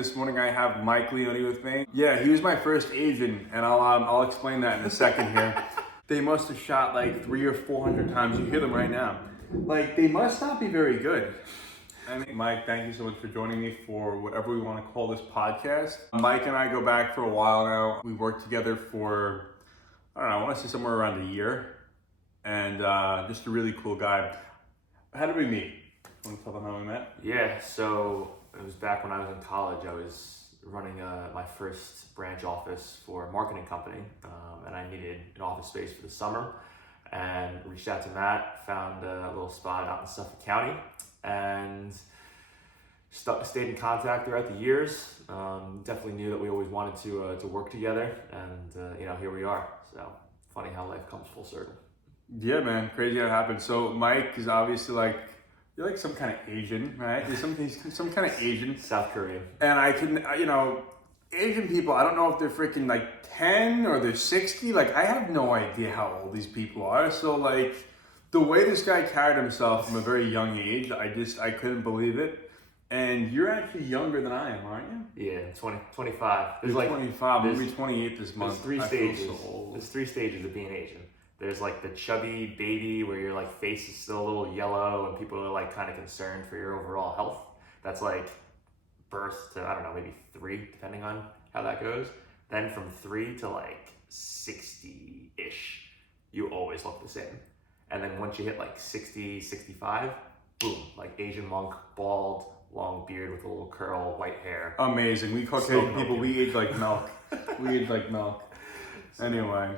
This morning I have Mike Leone with me. Yeah, he was my first agent, and I'll explain that in a second here. They must have shot like 300 or 400 times. You hear them right now. Like, they must not be very good. I mean, Mike, thank you so much for joining me for whatever we want to call this podcast. Mike and I go back for a while now. We worked together for, I don't know, I want to say somewhere around a year. And just a really cool guy. How did we meet? Want to tell them how we met? Yeah, so it was back when I was in college. I was running my first branch office for a marketing company, and I needed an office space for the summer, and reached out to Matt, found a little spot out in Suffolk County, and stayed in contact throughout the years. Definitely knew that we always wanted to work together, and here we are. So funny how life comes full circle. Yeah, man, crazy how it happened. So Mike is obviously like, you're like some kind of Asian, right? He's some kind of Asian. South Korean. And I can, Asian people, I don't know if they're freaking like 10 or they're 60. Like, I have no idea how old these people are. So like, the way this guy carried himself from a very young age, I couldn't believe it. And you're actually younger than I am, aren't you? Yeah, 25. You're like 25, I'm gonna be 28 this month. There's three stages. There's 3 stages of being Asian. There's like the chubby baby where your like face is still a little yellow and people are like kind of concerned for your overall health. That's like birth to, I don't know, maybe 3, depending on how that goes. Then from 3 to like 60-ish, you always look the same. And then once you hit like 60, 65, boom, like Asian monk, bald, long beard with a little curl, white hair. Amazing. We Caucasian people, we age like milk. We age like milk. Anyway,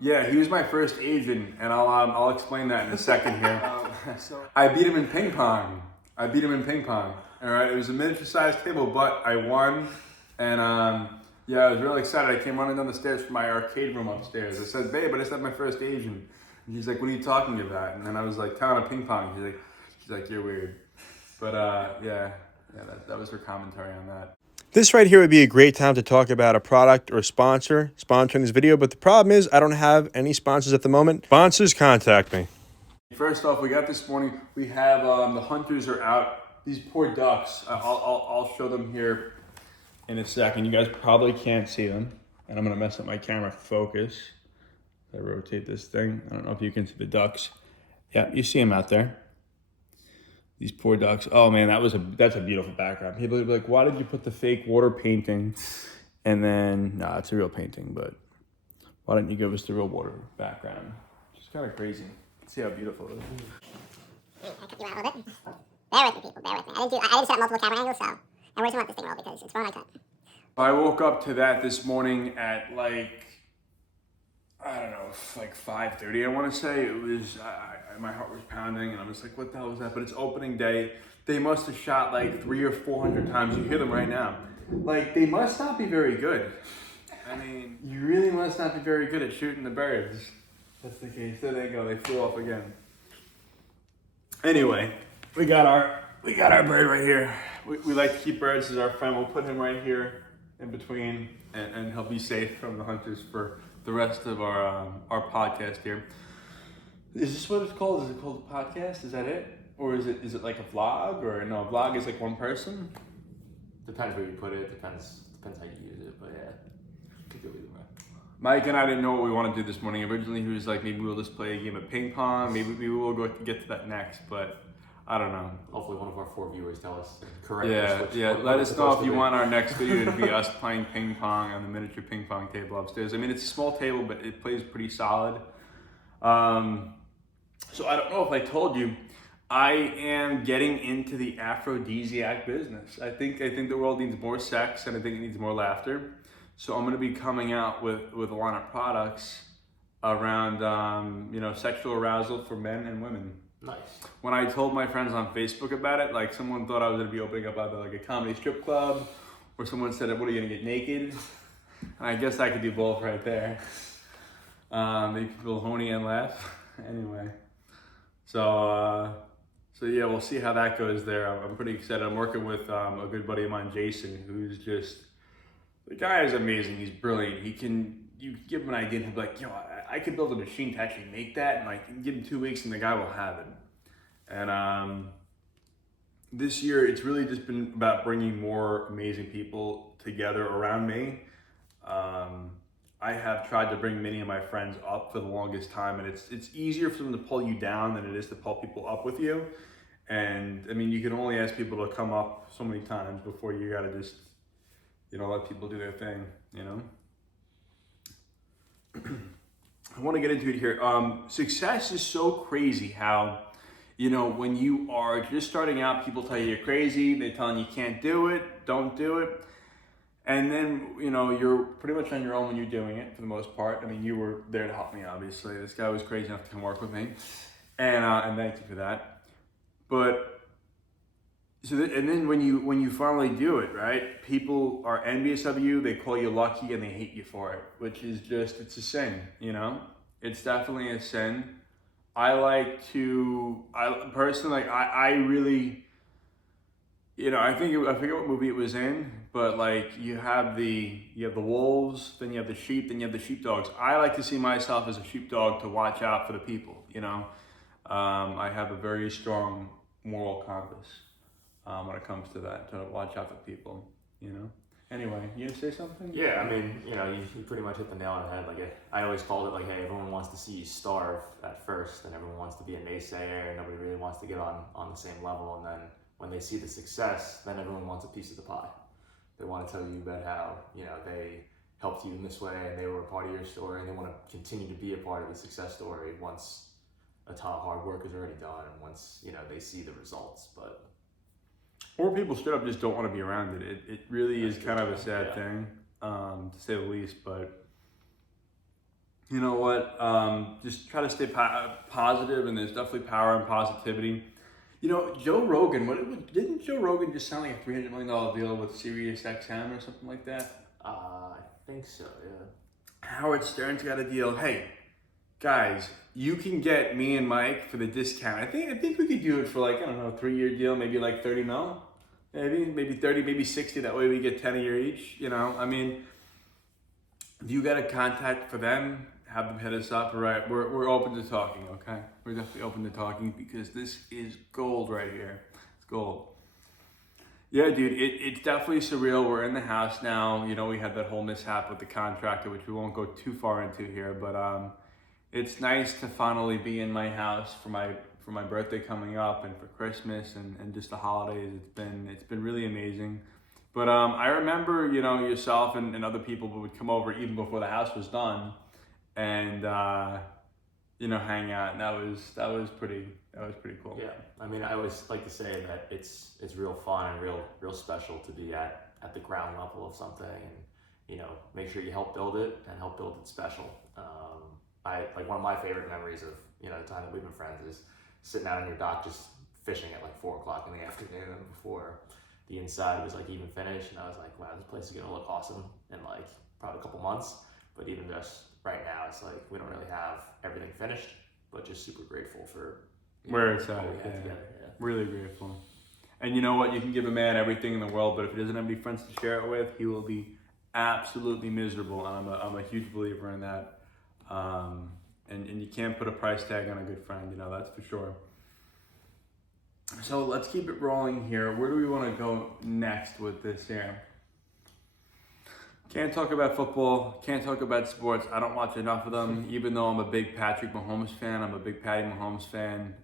yeah, he was my first agent, and I'll explain that in a second here. I beat him in ping pong. All right, it was a miniature-sized table, but I won, and yeah, I was really excited. I came running down the stairs from my arcade room upstairs. I said, "Babe, I just had my first agent." And she's like, "What are you talking about?" And then I was like, "Telling a ping pong." She's like, "You're weird," but yeah, that was her commentary on that. This right here would be a great time to talk about a product or a sponsor sponsoring this video, but the problem is I don't have any sponsors at the moment. Sponsors, contact me. First off, we got this morning, we have the hunters are out. These poor ducks, I'll show them here in a second. You guys probably can't see them, and I'm gonna mess up my camera focus. I rotate this thing. I don't know if you can see the ducks. Yeah, you see them out there. These poor ducks. Oh man, that's a beautiful background. People would be like, why did you put the fake water painting? And then, nah, it's a real painting, but why didn't you give us the real water background? It's kind of crazy. See how beautiful it is. I cut you out a little bit. Bear with me, people, bear with me. I didn't set multiple camera angles, so I always want this thing roll because it's fun I cut. I woke up to that this morning at like, I don't know, like 5:30, I want to say. It was, my heart was pounding, and I was like, what the hell was that? But it's opening day. They must have shot like 300 or 400 times. You hear them right now. Like, they must not be very good. I mean, you really must not be very good at shooting the birds. That's the case. There they go. They flew off again. Anyway, we got our bird right here. We like to keep birds as our friend. We'll put him right here in between, and he'll be safe from the hunters for the rest of our podcast here. Is this what it's called? Is it called a podcast? Is that it? Or is it like a vlog? Or no, a vlog is like one person? Depends where you put it. Depends how you use it. But yeah, could go either way. Mike and I didn't know what we wanted to do this morning. Originally, he was like, maybe we'll just play a game of ping pong. Maybe we'll get to that next. But I don't know. Hopefully, one of our 4 viewers tell us correct. Yeah. Let us know if you want our next video to be us playing ping pong on the miniature ping pong table upstairs. I mean, it's a small table, but it plays pretty solid. So I don't know if I told you, I am getting into the aphrodisiac business. I think the world needs more sex, and I think it needs more laughter. So I'm going to be coming out with a line of products around sexual arousal for men and women. Nice. When I told my friends on Facebook about it, like someone thought I was going to be opening up either like a comedy strip club, or someone said, what are you going to get naked? And I guess I could do both right there. Make people horny and laugh. Anyway. So yeah, we'll see how that goes there. I'm pretty excited. I'm working with a good buddy of mine, Jason, who's just, the guy is amazing. He's brilliant. You give him an idea and he'll be like, yo, I could build a machine to actually make that, and like give him 2 weeks and the guy will have it. And this year it's really just been about bringing more amazing people together around me. I have tried to bring many of my friends up for the longest time, and it's easier for them to pull you down than it is to pull people up with you. And I mean, you can only ask people to come up so many times before you gotta just, let people do their thing, I want to get into it here. Success is so crazy how, when you are just starting out, people tell you you're crazy. They're telling you can't do it, don't do it. And then, you're pretty much on your own when you're doing it for the most part. I mean, you were there to help me, obviously. This guy was crazy enough to come work with me. And thank you for that. But, and then when you finally do it, right? People are envious of you. They call you lucky and they hate you for it, which is it's a sin, It's definitely a sin. I personally, I really, I forget what movie it was in, but you have the wolves, then you have the sheep, then you have the sheepdogs. I like to see myself as a sheepdog to watch out for the people, I have a very strong moral compass when it comes to that, to watch out for people, Anyway, you gonna say something? Yeah, I mean, you pretty much hit the nail on the head. I always called it hey, everyone wants to see you starve at first, and everyone wants to be a naysayer, and nobody really wants to get on the same level. And then when they see the success, then everyone wants a piece of the pie. They want to tell you about how, they helped you in this way, and they were a part of your story, and they want to continue to be a part of the success story once a ton of hard work is already done, and once, they see the results. Or people straight up just don't want to be around it. It really is kind of a sad thing, to say the least. But you know what? Just try to stay positive, and there's definitely power in positivity. Joe Rogan. Didn't Joe Rogan just sign a $300 million deal with Sirius XM or something like that? I think so. Yeah. Howard Stern's got a deal. Hey, guys, you can get me and Mike for the discount. I think we could do it for a 3-year deal, maybe 30 mil, maybe 30, maybe 60. That way we get 10 a year each. I mean, if you got a contact for them, have them hit us up. All right, we're open to talking. Okay, we're definitely open to talking because this is gold right here. It's gold. Yeah, dude, it's definitely surreal. We're in the house now. We had that whole mishap with the contractor, which we won't go too far into here, but it's nice to finally be in my house for my birthday coming up and for Christmas and just the holidays. It's been really amazing. But I remember, yourself and other people would come over even before the house was done and hang out, and that was pretty cool. Yeah, I mean, I always like to say that it's real fun and real special to be at the ground level of something, and make sure you help build it and help build it special. One of my favorite memories of the time that we've been friends is sitting out on your dock just fishing at 4 o'clock in the afternoon before the inside was even finished, and I was like, wow, this place is gonna look awesome in probably a couple months. But even just right now, it's we don't really have everything finished, but just super grateful for where it's at. what we had together. Yeah. Really grateful. And you know what? You can give a man everything in the world, but if he doesn't have any friends to share it with, he will be absolutely miserable. And I'm a huge believer in that. And you can't put a price tag on a good friend, that's for sure. So let's keep it rolling here. Where do we want to go next with this here? Can't talk about football, can't talk about sports. I don't watch enough of them, even though I'm a big Patrick Mahomes fan. I'm a big Patty Mahomes fan.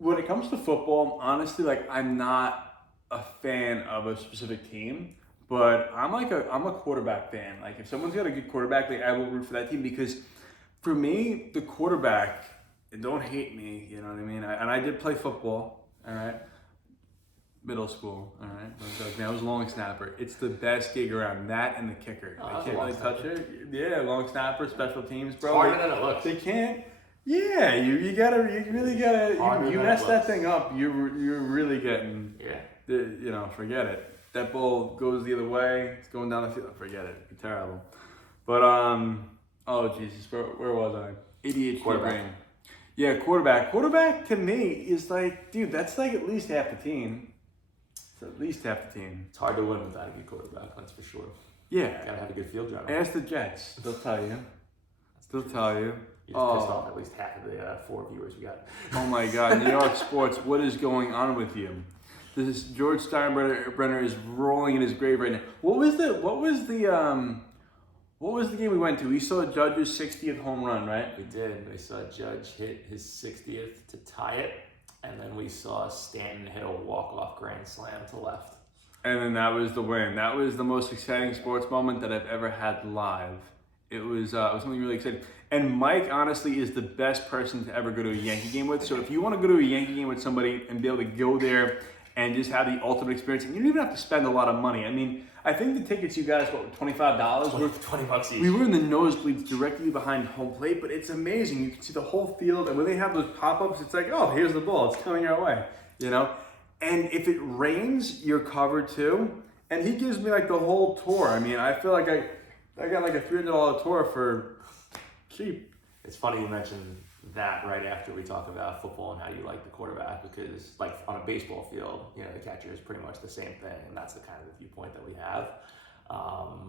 When it comes to football, honestly, I'm not a fan of a specific team, but I'm a quarterback fan. If someone's got a good quarterback, I will root for that team because for me, the quarterback, and don't hate me, you know what I mean? And I did play football, all right? Middle school, all right? I was a long snapper. It's the best gig around, that and the kicker. They can't really touch it. Yeah, long snapper, special teams, bro. It's harder than it looks. They can't. Yeah, you really gotta, you mess that thing up, you're really getting, forget it. That ball goes the other way, it's going down the field, forget it, it's terrible. But, oh Jesus, where was I? ADHD brain. Yeah, quarterback. Quarterback to me is dude, that's at least half the team. It's at least half the team. It's hard to win without a good quarterback, that's for sure. Yeah. Gotta have a good field driver. Ask the Jets, they'll tell you. They'll tell you. You just pissed off at least half of the 4 viewers we got. Oh my God, New York sports, what is going on with you? This George Steinbrenner is rolling in his grave right now. What was the game we went to? We saw Judge's 60th home run, right? We did. We saw Judge hit his 60th to tie it, and then we saw Stanton hit a walk-off grand slam to left. And then that was the win. That was the most exciting sports moment that I've ever had live. It was something really exciting. And Mike, honestly, is the best person to ever go to a Yankee game with. So if you want to go to a Yankee game with somebody and be able to go there and just have the ultimate experience, and you don't even have to spend a lot of money. I mean, I think the tickets you guys, what, $25? $20 each. We were in the nosebleeds directly behind home plate, but it's amazing. You can see the whole field, and when they have those pop-ups, it's like, oh, here's the ball. It's coming our way, you know? And if it rains, you're covered too. And he gives me like the whole tour. I mean, I feel like I got like a $300 tour for cheap. It's funny you mentioned that right after we talk about football and how you like the quarterback, because like on a baseball field, you know, the catcher is pretty much the same thing, and that's the kind of viewpoint that we have.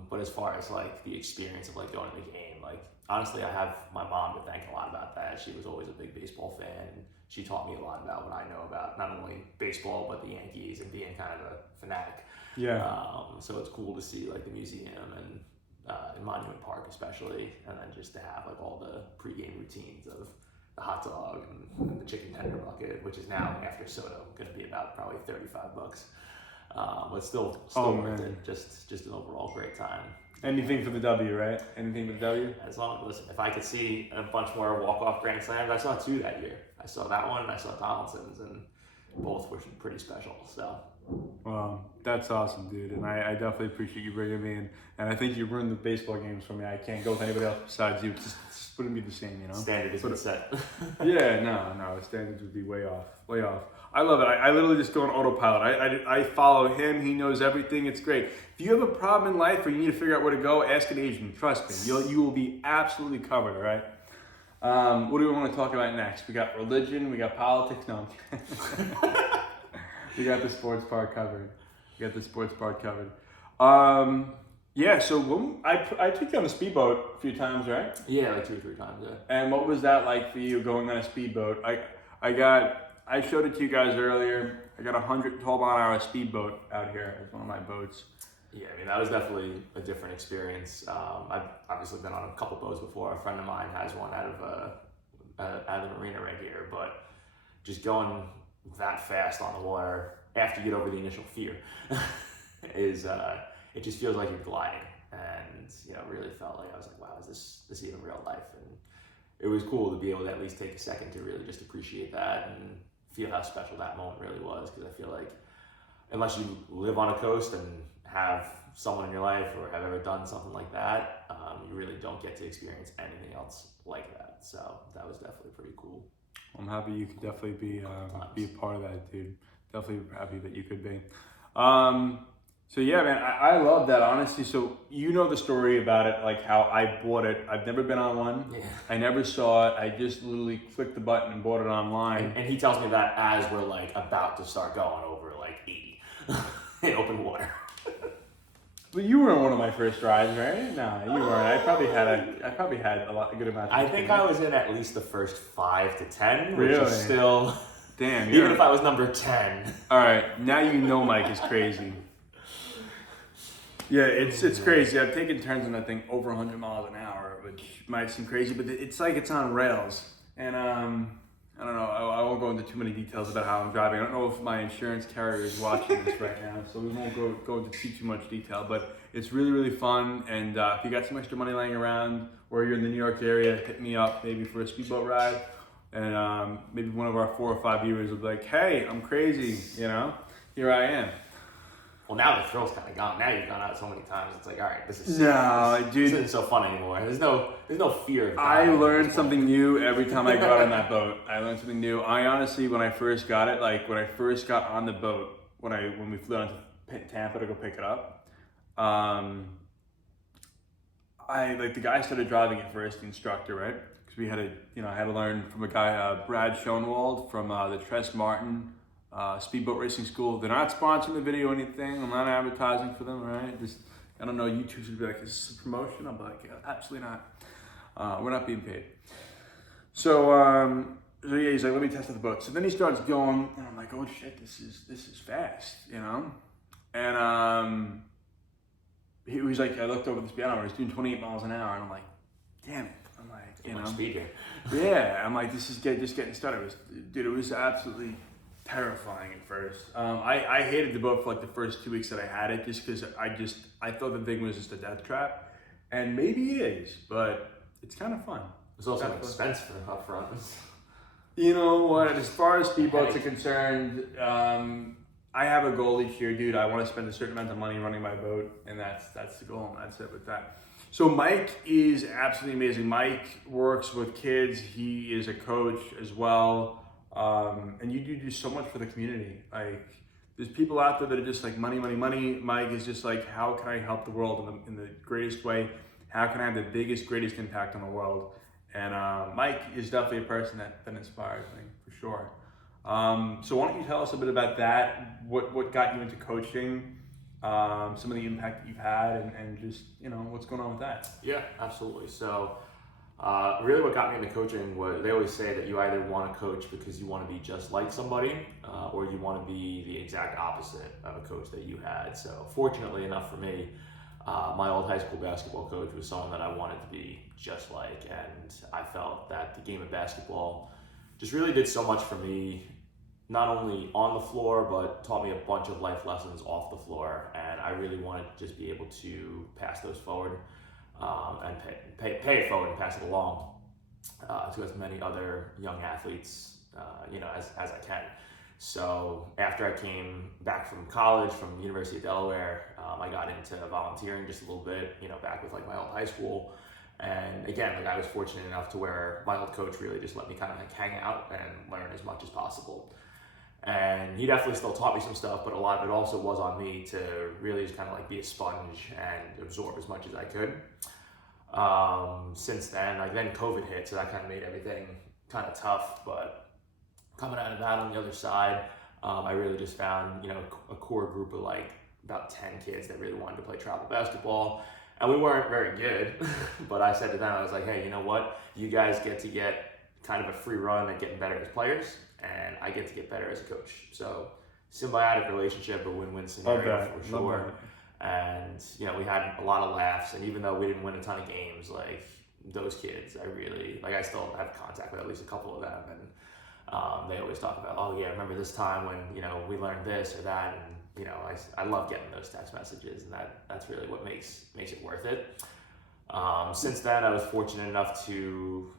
But as far as like the experience of like going to the game, like honestly, I have my mom to thank a lot about that. She was always a big baseball fan, and she taught me a lot about what I know about not only baseball but the Yankees and being kind of a fanatic. Yeah. So it's cool to see like the museum and in Monument Park especially, and then just to have like all the pregame routines of the hot dog and the chicken tender bucket, which is now after Soto going to be about probably $35, but still worth it. Just an overall great time. Anything for the W, right? Anything for the W? As long as, listen, if I could see a bunch more walk-off grand slams, I saw 2 that year. I saw that one and I saw Donaldson's, and both were pretty special. So. Well, that's awesome, dude, and I definitely appreciate you bringing me in. And I think you ruined the baseball games for me. I can't go with anybody else besides you. It just wouldn't be the same, you know? Standard has been set. Yeah, no, the standards would be way off. I love it. I literally just go on autopilot. I follow him. He knows everything. It's great. If you have a problem in life or you need to figure out where to go, ask an agent. Trust me, you will be absolutely covered, all right? What do we want to talk about next? We got religion, we got politics. No. We got the sports part covered. Yeah, so I took you on a speedboat a few times, right? Yeah, like 2 or 3 times, yeah. And what was that like for you going on a speedboat? I showed it to you guys earlier. I got a 112-mile-an-hour speedboat out here as one of my boats. Yeah, I mean, that was definitely a different experience. I've obviously been on a couple boats before. A friend of mine has one out of the marina right here, but just going that fast on the water after you get over the initial fear is it just feels like you're gliding, and you know, really felt like I was like, wow, is this even real life? And it was cool to be able to at least take a second to really just appreciate that and feel how special that moment really was, because I feel like unless you live on a coast and have someone in your life or have ever done something like that, you really don't get to experience anything else like that. So that was definitely pretty cool. I'm happy you could definitely be a part of that, dude. Definitely happy that you could be. So yeah, man, I love that, honestly. So you know the story about it, like how I bought it. I've never been on one. Yeah. I never saw it. I just literally clicked the button and bought it online. And he tells me that as we're like about to start going over like 80 in open water. But you were on one of my first rides, right? No, you weren't. I probably had a good amount. I think I was in at least the first 5 to 10, which Really? is still, Damn. even if I was number 10. All right, now you know Mike is crazy. Yeah, it's crazy. I've taken turns on that thing over 100 miles an hour, which might seem crazy, but it's like it's on rails. And I don't know. I won't go into too many details about how I'm driving. I don't know if my insurance carrier is watching this right now, so we won't go into too much detail. But it's really, really fun. And if you got some extra money laying around, or you're in the New York area, hit me up maybe for a speedboat ride. And maybe one of our 4 or 5 viewers will be like, "Hey, I'm crazy. You know, here I am." Well, now the thrill's kind of gone. Now you've gone out so many times. It's like, all right, this is dude. This isn't so fun anymore. There's no fear. Of I dying learned something new every time I got on that boat. I learned something new. I honestly, when I first got it, like when I first got on the boat, when we flew down to Tampa to go pick it up, I like the guy started driving it first, the instructor, right? Because I had to learn from a guy, Brad Schoenwald from the Tress Martin Speedboat Racing School. They're not sponsoring the video or anything. I'm not advertising for them, right? Just, I don't know, YouTube should be like, is this a promotion? I'm like, absolutely not. We're not being paid. So yeah, he's like, let me test out the boat. So then he starts going, and I'm like, oh shit, this is fast, you know? And he was like, I looked over the speedometer, he's doing 28 miles an hour, and I'm like, damn it. I'm like, you know? Speed here. Yeah, I'm like, this is just getting started. It was absolutely terrifying at first. I hated the boat for like the first 2 weeks that I had it, just because I thought the thing was just a death trap, and maybe it is, but it's kind of fun. It's also expensive up front. You know what? As far as speedboats are concerned, I have a goal each year, dude. I want to spend a certain amount of money running my boat, and that's the goal, and that's it with that. So Mike is absolutely amazing. Mike works with kids. He is a coach as well, and you do so much for the community. Like, there's people out there that are just like money, money, money. Mike is just like, how can I help the world in the greatest way? How can I have the biggest, greatest impact on the world? And Mike is definitely a person that inspires me, for sure. So why don't you tell us a bit about that? What got you into coaching? Some of the impact that you've had, and just, you know, what's going on with that? Yeah, absolutely. So really what got me into coaching was, they always say that you either want to coach because you want to be just like somebody, or you want to be the exact opposite of a coach that you had. So fortunately enough for me, my old high school basketball coach was someone that I wanted to be just like, and I felt that the game of basketball just really did so much for me, not only on the floor, but taught me a bunch of life lessons off the floor, and I really wanted to just be able to pass those forward, and pay it forward and pass it along to as many other young athletes, you know, as I can. So after I came back from college, from the University of Delaware, I got into volunteering just a little bit, you know, back with like my old high school. And again, like, I was fortunate enough to where my old coach really just let me kind of like hang out and learn as much as possible. And he definitely still taught me some stuff, but a lot of it also was on me to really just kind of like be a sponge and absorb as much as I could. Since then, like, then COVID hit, so that kind of made everything kind of tough, but coming out of that on the other side, I really just found, you know, a core group of like about 10 kids that really wanted to play travel basketball. And we weren't very good, but I said to them, I was like, hey, you know what? You guys get to get kind of a free run at getting better as players, and I get to get better as a coach. So symbiotic relationship, a win-win scenario for sure. And, you know, we had a lot of laughs, and even though we didn't win a ton of games, like, those kids, I still have contact with at least a couple of them, and they always talk about, oh yeah, remember this time when, you know, we learned this or that, and, you know, I love getting those text messages, and that's really what makes it worth it. Since then, I was fortunate enough to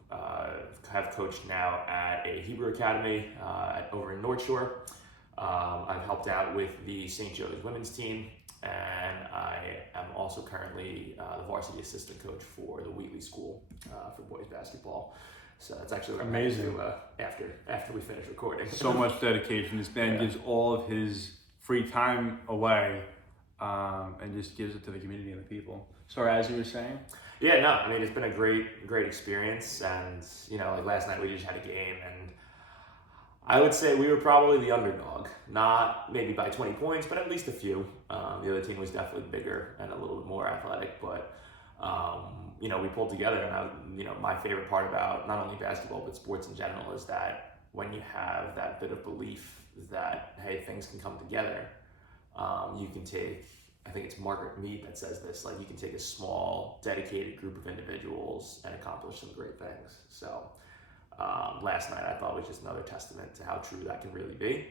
have coached now at a Hebrew Academy over in North Shore. I've helped out with the St. Joe's women's team, and I am also currently the varsity assistant coach for the Wheatley School for boys basketball. So that's actually what amazing. I'm going to do after we finish recording. So much dedication. This man gives all of his free time away, and just gives it to the community and the people. Sorry, as you were saying? Yeah, no, I mean, it's been a great experience, and, you know, like last night we just had a game, and I would say we were probably the underdog, not maybe by 20 points, but at least a few. The other team was definitely bigger and a little bit more athletic, but you know, we pulled together, and you know, my favorite part about not only basketball but sports in general is that when you have that bit of belief that, hey, things can come together, you can take, I think it's Margaret Mead that says this, like, you can take a small, dedicated group of individuals and accomplish some great things. So last night I thought was just another testament to how true that can really be.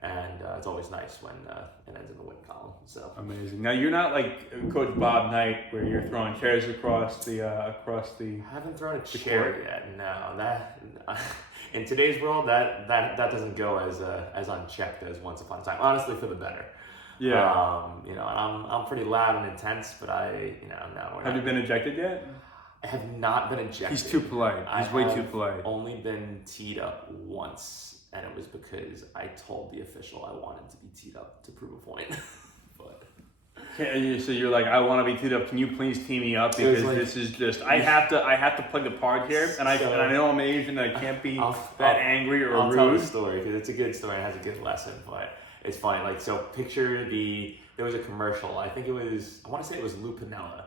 And it's always nice when it ends in the win column. So amazing. Now, you're not like Coach Bob Knight, where you're throwing chairs across the. I haven't thrown a chair yet. No, that in today's world, that doesn't go as unchecked as once upon a time. Honestly, for the better. Yeah. You know, I'm pretty loud and intense, but no. Have you been ejected yet? I have not been ejected. He's too polite. He's way too polite. Only been teed up once. And it was because I told the official I wanted to be teed up to prove a point. But so you're like, I want to be teed up. Can you please tee me up, because like, this is just I have to play the part here, and I know I'm Asian, and I can't be that angry or rude. I'll tell the story because it's a good story and has a good lesson, but it's fine. Like, so picture there was a commercial. I want to say it was Lou Piniella,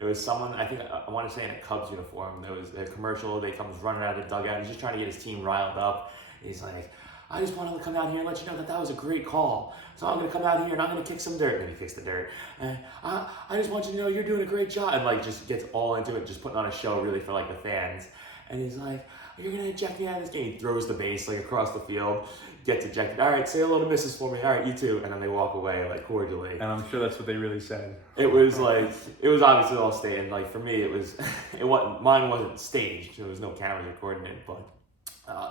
It was someone, I think, I want to say in a Cubs uniform. There was a commercial. They comes running out of the dugout. He's just trying to get his team riled up. He's like, I just wanted to come out here and let you know that was a great call. So I'm going to come out here and I'm going to kick some dirt. And he kicks the dirt. And I just want you to know you're doing a great job. And like just gets all into it, just putting on a show really for like the fans. And he's like, you're going to eject me out of this game. He throws the base like across the field, gets ejected. All right, say hello to Mrs. for me. All right, you too. And then they walk away like cordially. And I'm sure that's what they really said. It was like, it was obviously all staged. Like for me, it was, mine wasn't staged. There was no cameras recording it, but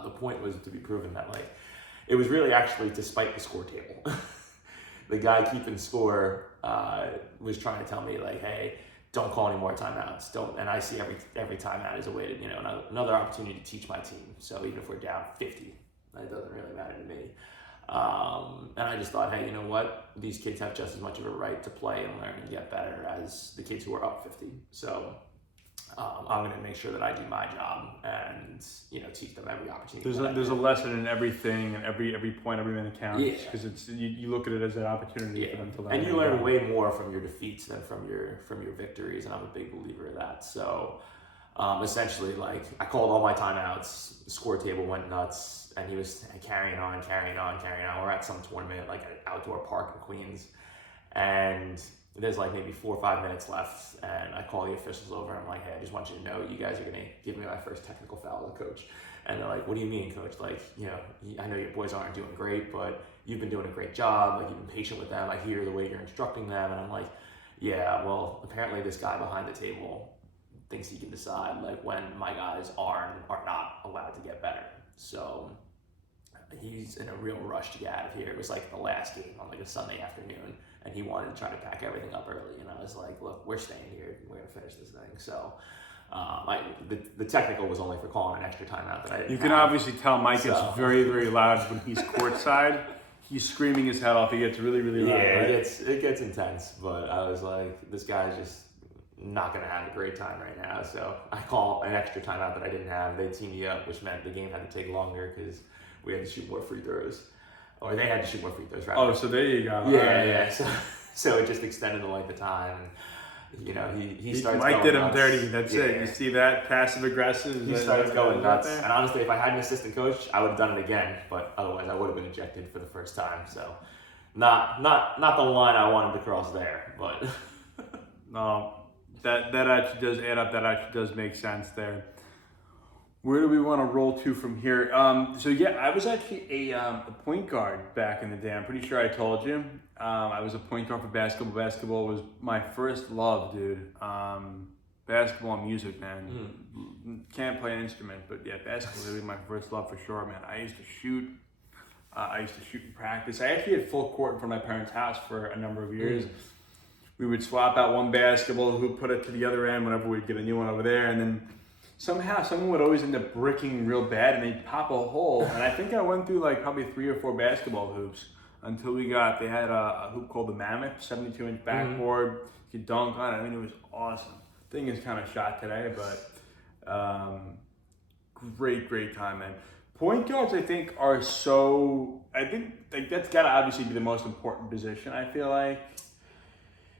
the point was to be proven that like, it was really actually to spite the score table. The guy keeping score was trying to tell me like, hey, don't call any more timeouts. Don't, and I see every timeout as a way to, you know, another opportunity to teach my team. So even if we're down 50, it doesn't really matter to me. And I just thought, hey, you know what? These kids have just as much of a right to play and learn and get better as the kids who are up 50. So I'm going to make sure that I do my job and, you know, teach them every opportunity. There's a lesson in everything, and every point, every minute counts. Yeah. Because it's you look at it as an opportunity for them to learn. And you learn way more from your defeats than from your victories, and I'm a big believer of that. So essentially, like, I called all my timeouts, the score table went nuts, and he was carrying on. We're at some tournament, like an outdoor park in Queens, and there's like maybe 4 or 5 minutes left, and I call the officials over. I'm like, hey, I just want you to know you guys are gonna give me my first technical foul as a coach. And they're like, what do you mean, coach? Like, you know, I know your boys aren't doing great, but you've been doing a great job. Like, you've been patient with them. I hear the way you're instructing them. And I'm like, yeah, well, apparently this guy behind the table thinks he can decide like when my guys are not allowed to get better. So he's in a real rush to get out of here. It was like the last game on like a Sunday afternoon, and he wanted to try to pack everything up early. And I was like, look, we're staying here. We're gonna finish this thing. So the technical was only for calling an extra timeout that I didn't You can have. obviously tell Mike is very, very loud when he's courtside. He's screaming his head off. He gets really, really loud. Yeah, right? it gets intense. But I was like, this guy's just not gonna have a great time right now. So I call an extra timeout that I didn't have. They teamed me up, which meant the game had to take longer because we had to shoot more free throws. Or they had to shoot more free throws, rather. Oh, so there you go. Yeah. So it just extended the length of time. And, you know, he starts Mike going did him nuts. dirty. That's Yeah. it. You see that passive aggressive? He starts going nuts. And honestly, if I had an assistant coach, I would have done it again. But otherwise, I would have been ejected for the first time. So not the line I wanted to cross there. But No, that actually does add up. That actually does make sense there. Where do we want to roll to from here? So yeah, I was actually a point guard back in the day. I'm pretty sure I told you. I was a point guard for basketball. Basketball was my first love, dude. Basketball and music, man. Can't play an instrument, but yeah, basketball was really my first love for sure, man. I used to shoot. I used to shoot in practice. I actually had full court in front of my parents' house for a number of years. We would swap out one basketball hoop, put it to the other end whenever we'd get a new one over there, and then somehow someone would always end up bricking real bad and they'd pop a hole. And I think I went through like probably 3 or 4 basketball hoops until they had a hoop called the Mammoth, 72-inch backboard. You could dunk on it. I mean, it was awesome. Thing is kind of shot today, but great time, man. Point guards, I think, I think like that's got to obviously be the most important position, I feel like.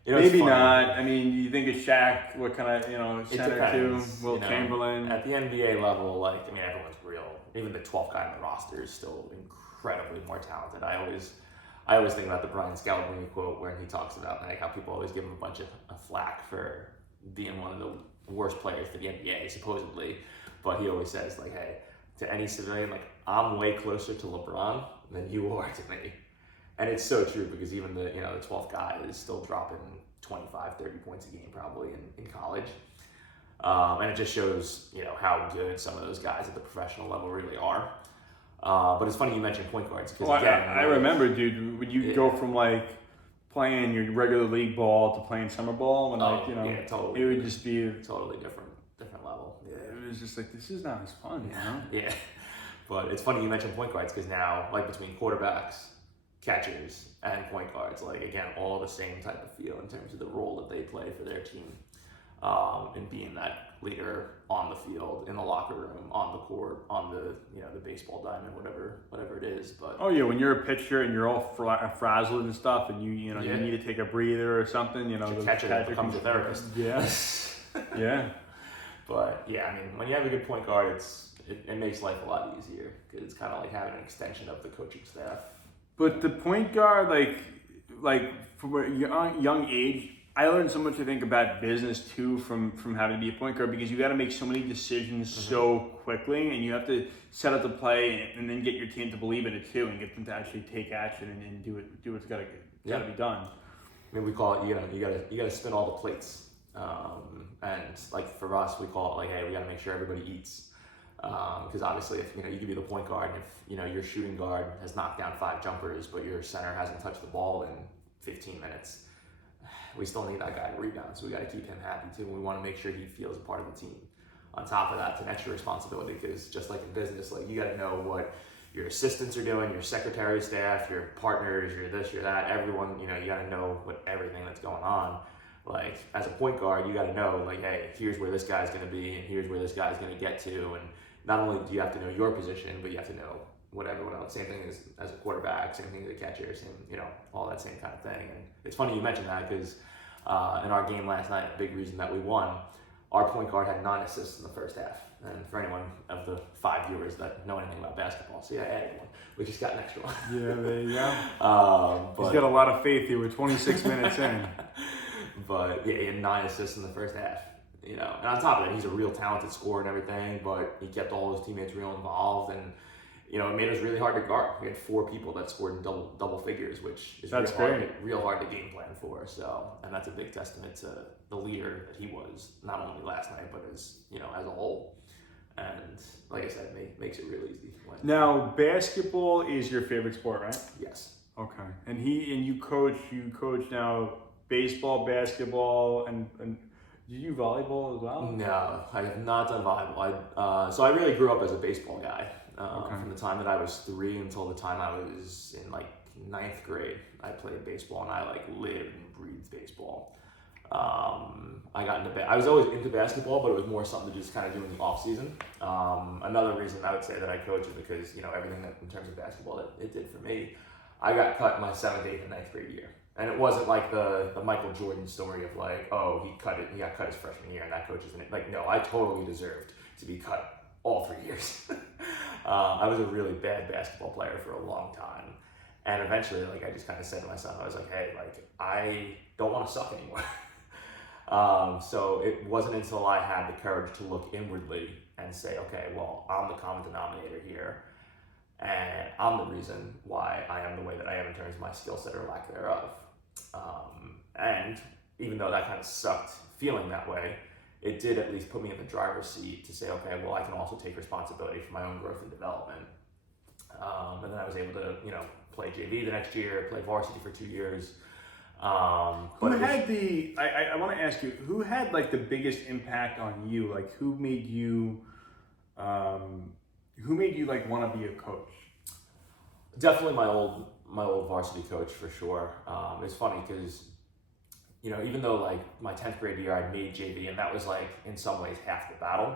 you know, it's Maybe funny. not. I mean, you think of Shaq, what kind of, It center too? depends, Will you know. Chamberlain. At the NBA level, like, I mean, everyone's real. Even the 12th guy on the roster is still incredibly more talented. I always think about the Brian Scalabrine quote where he talks about like how people always give him a bunch of flack for being one of the worst players for the NBA, supposedly. But he always says, like, hey, to any civilian, like, I'm way closer to LeBron than you are to me. And it's so true because even the 12th guy is still dropping 25, 30 points a game probably in college. And it just shows, how good some of those guys at the professional level really are. But it's funny you mentioned point guards. Because I remember, dude, when you go from like playing your regular league ball to playing summer ball, and totally. it would just be Totally different level. Yeah, it was just like, this is not as fun, Yeah. But it's funny you mentioned point guards because now, like, between quarterbacks, catchers, and point guards, like, again, all the same type of feel in terms of the role that they play for their team. and being that leader on the field, in the locker room, on the court, on the the baseball diamond, whatever it is. But Oh yeah, when you're a pitcher and you're all frazzled and stuff, and you Yeah. need to take a breather or something, the the catcher becomes a therapist. Yeah, yeah. But yeah, I mean, when you have a good point guard, it makes life a lot easier because it's kind of like having an extension of the coaching staff. But the point guard, like from a young age, I learned so much, I think, about business too from having to be a point guard, because you got to make so many decisions so quickly, and you have to set up the play and then get your team to believe in it too, and get them to actually take action and do what's got to be done. I mean, we call it, you gotta spin all the plates. And like for us, we call it like, hey, we gotta make sure everybody eats. Because obviously, if you could be the point guard, and if your shooting guard has knocked down 5 jumpers, but your center hasn't touched the ball in 15 minutes, we still need that guy to rebound. So we got to keep him happy too. We want to make sure he feels a part of the team. On top of that, it's an extra responsibility, because just like in business, like you got to know what your assistants are doing, your secretary staff, your partners, your this, your that, everyone. You got to know what everything that's going on. Like as a point guard, you got to know like, hey, here's where this guy's going to be, and here's where this guy's going to get to, and not only do you have to know your position, but you have to know what everyone else. Same thing as a quarterback, same thing as a catcher, same all that same kind of thing. And it's funny you mentioned that, because in our game last night, a big reason that we won, our point guard had 9 assists in the first half. And for anyone of the 5 viewers that know anything about basketball, see, I added one. We just got an extra one. Yeah, there you go. But He's got a lot of faith here. We're 26 minutes in. But yeah, he had 9 assists in the first half. And on top of it, he's a real talented scorer and everything, but he kept all his teammates real involved, and it made us really hard to guard. We had 4 people that scored in double figures, which is real hard to game plan for. So, and that's a big testament to the leader that he was, not only last night, but as as a whole. And like I said, it makes it real easy. Now, basketball is your favorite sport, right? Yes. Okay. And you coach now baseball, basketball, and do you do volleyball as well? No, I have not done volleyball. So I really grew up as a baseball guy. From the time that I was 3 until the time I was in like 9th grade, I played baseball, and I lived and breathed baseball. I was always into basketball, but it was more something to just kind of do in the off season. Another reason I would say that I coach is because everything that in terms of basketball that it did for me, I got cut my 7th, 8th, and 9th grade year. And it wasn't like the Michael Jordan story of like, oh, he got cut his freshman year and that coach isn't it. Like, no, I totally deserved to be cut all 3 years. I was a really bad basketball player for a long time. And eventually, I just kind of said to myself, I was like, hey, I don't want to suck anymore. So it wasn't until I had the courage to look inwardly and say, okay, well, I'm the common denominator here. And I'm the reason why I am the way that I am in terms of my skill set or lack thereof. And even though that kind of sucked feeling that way, it did at least put me in the driver's seat to say, okay, well, I can also take responsibility for my own growth and development. And then I was able to, play JV the next year, play varsity for 2 years. I want to ask you, who had the biggest impact on you? Who made you want to be a coach? Definitely my old varsity coach for sure. It's funny because, even though my 10th grade year I made JV, and that was in some ways half the battle,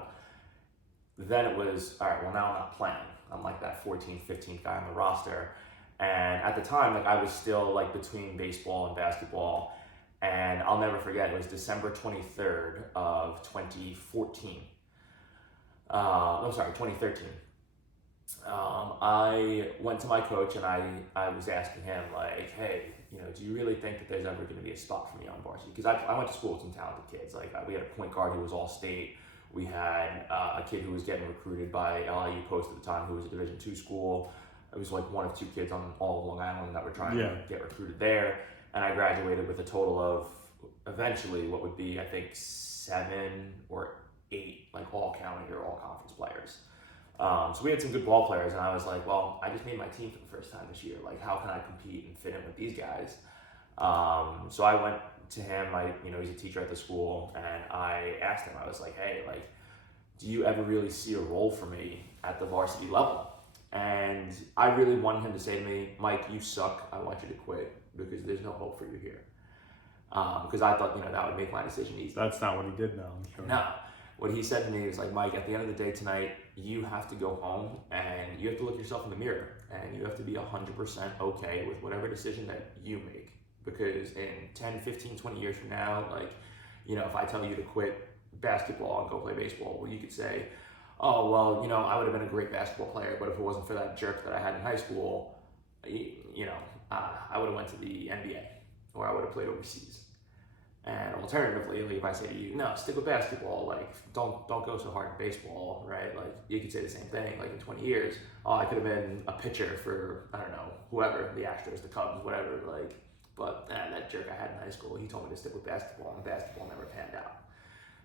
then it was, all right, well now I'm not playing. I'm that 14th, 15th guy on the roster. And at the time, I was still between baseball and basketball. And I'll never forget, it was December 23rd of 2014. 2013. I went to my coach and I was asking him hey, do you really think that there's ever going to be a spot for me on varsity? Because I went to school with some talented kids. We had a point guard who was all state. We had a kid who was getting recruited by LIU Post at the time, who was a Division II school. It was one of 2 kids on all of Long Island that were trying to get recruited there. And I graduated with a total of eventually what would be, I think, 7 or 8, all county or all conference players. So we had some good ball players, and I was like, well, I just made my team for the first time this year. How can I compete and fit in with these guys? So I went to him. He's a teacher at the school, and I asked him, I was like, hey, do you ever really see a role for me at the varsity level? And I really wanted him to say to me, Mike, you suck. I want you to quit because there's no hope for you here. because I thought, that would make my decision easy. That's not what he did, though. I'm sure. No. What he said to me was like, Mike, at the end of the day tonight, you have to go home and you have to look yourself in the mirror and you have to be 100% okay with whatever decision that you make. Because in 10, 15, 20 years from now, if I tell you to quit basketball and go play baseball, well, you could say, oh, well, I would have been a great basketball player, but if it wasn't for that jerk that I had in high school, I would have went to the NBA or I would have played overseas. And alternatively, if I say to you, no, stick with basketball, don't go so hard in baseball, right? You could say the same thing, in 20 years, oh, I could have been a pitcher for, I don't know, whoever, the Astros, the Cubs, whatever, but that jerk I had in high school, he told me to stick with basketball, and basketball never panned out.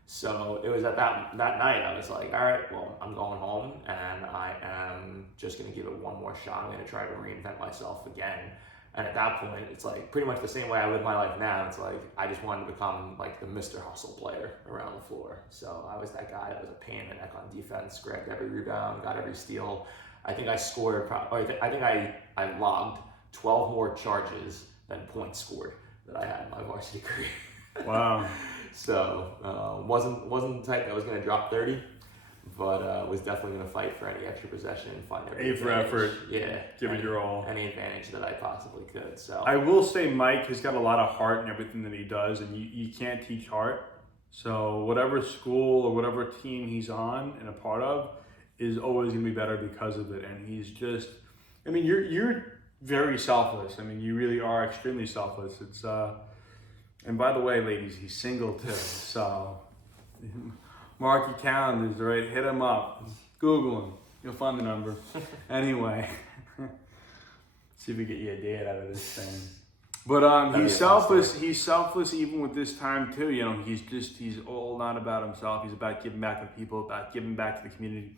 So it was at that night, I was like, all right, well, I'm going home, and I am just going to give it one more shot. I'm going to try to reinvent myself again. And at that point, it's pretty much the same way I live my life now. It's I just wanted to become the Mr. Hustle player around the floor. So I was that guy that was a pain in the neck on defense, grabbed every rebound, got every steal. I think I scored, I think I logged 12 more charges than points scored that I had in my varsity career. Wow. So wasn't the type that was going to drop 30. But was definitely going to fight for any extra possession and find every A for effort. Yeah. Give it your all. Any advantage that I possibly could. So I will say Mike has got a lot of heart in everything that he does, and you can't teach heart. So whatever school or whatever team he's on and a part of is always going to be better because of it. And he's just, you're very selfless. You really are extremely selfless. It's and by the way, ladies, he's single too. So mark your calendars, right? Hit him up. Google him. You'll find the number. Anyway, see if we get you a date out of this thing. But he's selfless. He's selfless even with this time too. He's all not about himself. He's about giving back to people, about giving back to the community.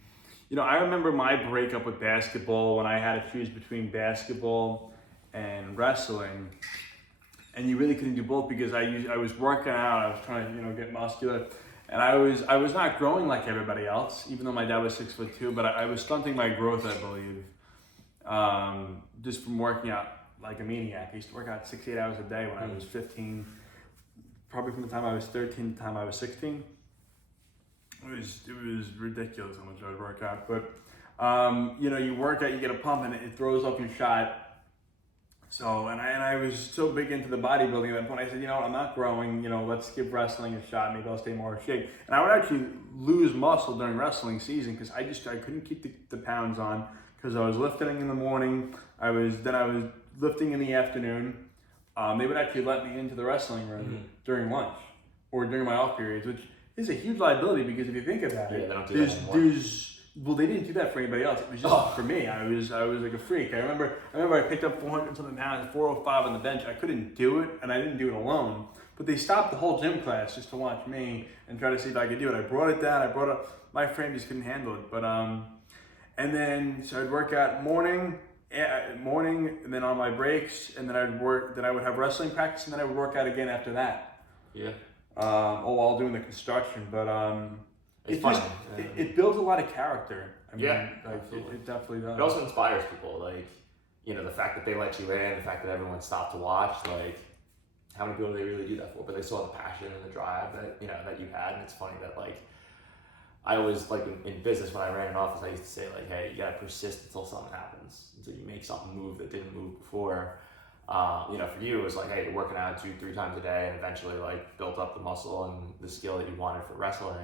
I remember my breakup with basketball when I had to choose between basketball and wrestling. And you really couldn't do both because I was working out. I was trying to get muscular. And I was not growing like everybody else, even though my dad was 6'2", but I was stunting my growth, I believe, just from working out like a maniac. I used to work out 6-8 hours a day when I was 15, probably from the time I was 13 to the time I was 16. It was ridiculous how much I would work out. But you work out, you get a pump, and it throws up your shot. So, and I was so big into the bodybuilding at that point, I said, I'm not growing, let's give wrestling a shot, maybe I'll stay more in shape. And I would actually lose muscle during wrestling season because I couldn't keep the pounds on because I was lifting in the morning, I was lifting in the afternoon. They would actually let me into the wrestling room during lunch or during my off periods, which is a huge liability because if you think about it, they don't do that anymore. Well, they didn't do that for anybody else. It was just for me. I was like a freak. I remember I picked up 400 something pounds, 405 on the bench. I couldn't do it, and I didn't do it alone. But they stopped the whole gym class just to watch me and try to see if I could do it. I brought it down. My frame just couldn't handle it. But and then so I'd work out morning, and then on my breaks, and then I would have wrestling practice, and then I would work out again after that. Yeah. All while doing the construction, but It's fun. It builds a lot of character. Absolutely. It definitely does. It also inspires people, the fact that they let you in, the fact that everyone stopped to watch, how many people do they really do that for? But they saw the passion and the drive that that you had, and it's funny that I always in business when I ran an office, I used to say hey, you gotta persist until something happens, until you make something move that didn't move before. For you, it was hey, you're working out 2-3 times a day, and eventually built up the muscle and the skill that you wanted for wrestling.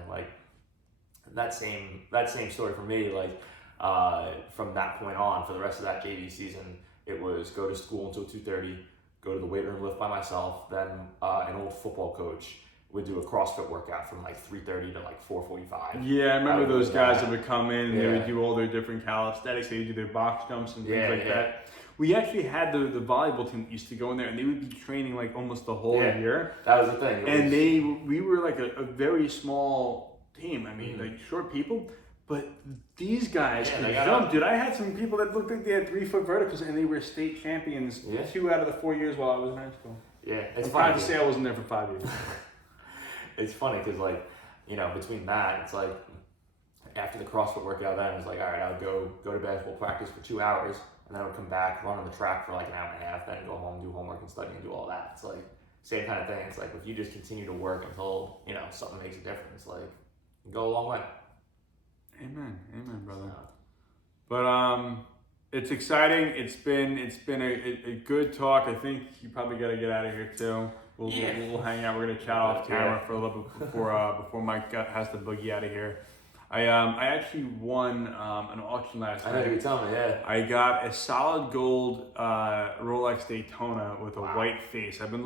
That same story for me. From that point on, for the rest of that JV season, it was go to school until 2:30, go to the weight room, lift by myself. Then an old football coach would do a CrossFit workout from 3:30 to 4:45. Yeah, I remember those guys that would come in and they would do all their different calisthenics. They would do their box jumps and things that. We actually had the volleyball team that used to go in there, and they would be training almost the whole year. That was the thing. We were a very small team. Short people, but these guys could jump. Dude, I had some people that looked like they had 3-foot verticals, and they were state champions 2 out of the 4 years while I was in high school. Yeah, it's funny to say I wasn't there for 5 years. It's funny because between that, it's after the CrossFit workout, then it was all right, I would go to basketball practice for 2 hours, and then I would come back, run on the track for an hour and a half, then go home, do homework and study and do all that. It's same kind of thing. It's like if you just continue to work until something makes a difference, like you go a long way. Amen, brother. So, But it's exciting. It's been a good talk. I think you probably got to get out of here too. We'll hang out. We're gonna chat off camera for a little bit before Mike has to boogie out of here. I actually won an auction last night. I know you tell me, yeah. I got a solid gold Rolex Daytona with a white face. I've been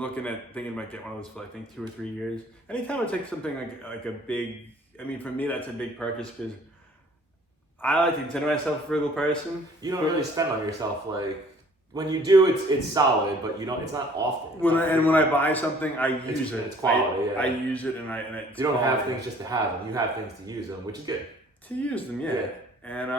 thinking about getting one of those for I think 2 or 3 years. Anytime I take something like a big, I mean for me that's a big purchase because I like to consider myself a frugal person. You don't really spend on yourself like. When you do, it's solid, but you don't. It's not often. When I buy something, I use it. It's quality. I use it, and it's you don't quality. have things just to have them. You have things to use them, which is good. To use them, yeah. And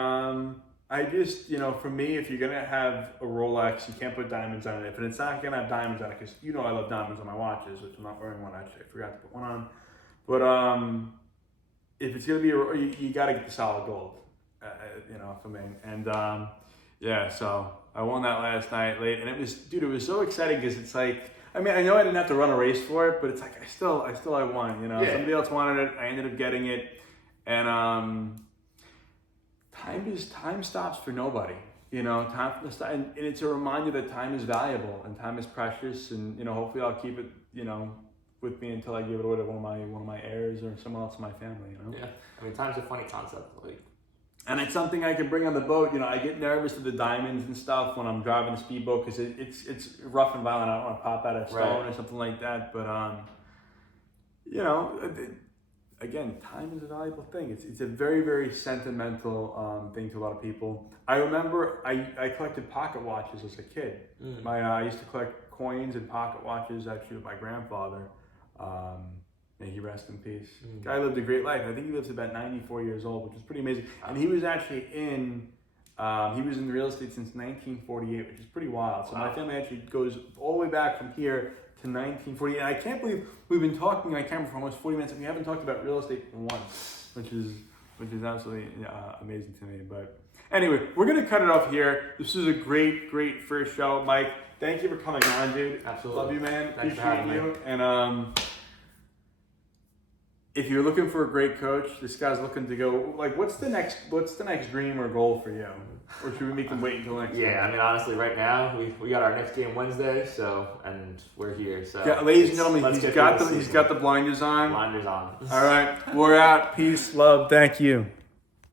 I just for me, if you're gonna have a Rolex, you can't put diamonds on it. If it's not gonna have diamonds on it, because I love diamonds on my watches, which I'm not wearing one actually. I forgot to put one on. But if it's gonna be you gotta get the solid gold. For me, and yeah, so. I won that last night late, and it was so exciting because it's like, I mean, I know I didn't have to run a race for it, but it's like I won, Somebody else wanted it, I ended up getting it, and time stops for nobody, and it's a reminder that time is valuable and time is precious, and hopefully I'll keep it, with me until I give it away to one of my heirs or someone else in my family, Yeah, I mean, time's a funny concept, like. And it's something I can bring on the boat. I get nervous with the diamonds and stuff when I'm driving a speedboat because it's rough and violent. I don't want to pop out a stone or something like that. But again, time is a valuable thing. It's a very, very sentimental thing to a lot of people. I remember I collected pocket watches as a kid. I used to collect coins and pocket watches actually with my grandfather. May he rest in peace. Guy lived a great life. I think he lives about 94 years old, which is pretty amazing. And he was actually in real estate since 1948, which is pretty wild. So my family actually goes all the way back from here to 1948. And I can't believe we've been talking on camera for almost 40 minutes and we haven't talked about real estate once, which is absolutely amazing to me. But anyway, we're gonna cut it off here. This was a great first show, Mike. Thank you for coming on, dude. Absolutely. Love you, man. Thanks for Appreciate having you. me. And if you're looking for a great coach, this guy's looking to go. Like, what's the next dream or goal for you? Or should we make them wait until next? Yeah, I mean, honestly, right now we got our next game Wednesday, and we're here. So, yeah, ladies and gentlemen, he's got the blinders on. Blinders on. All right, we're out. Peace, love, thank you.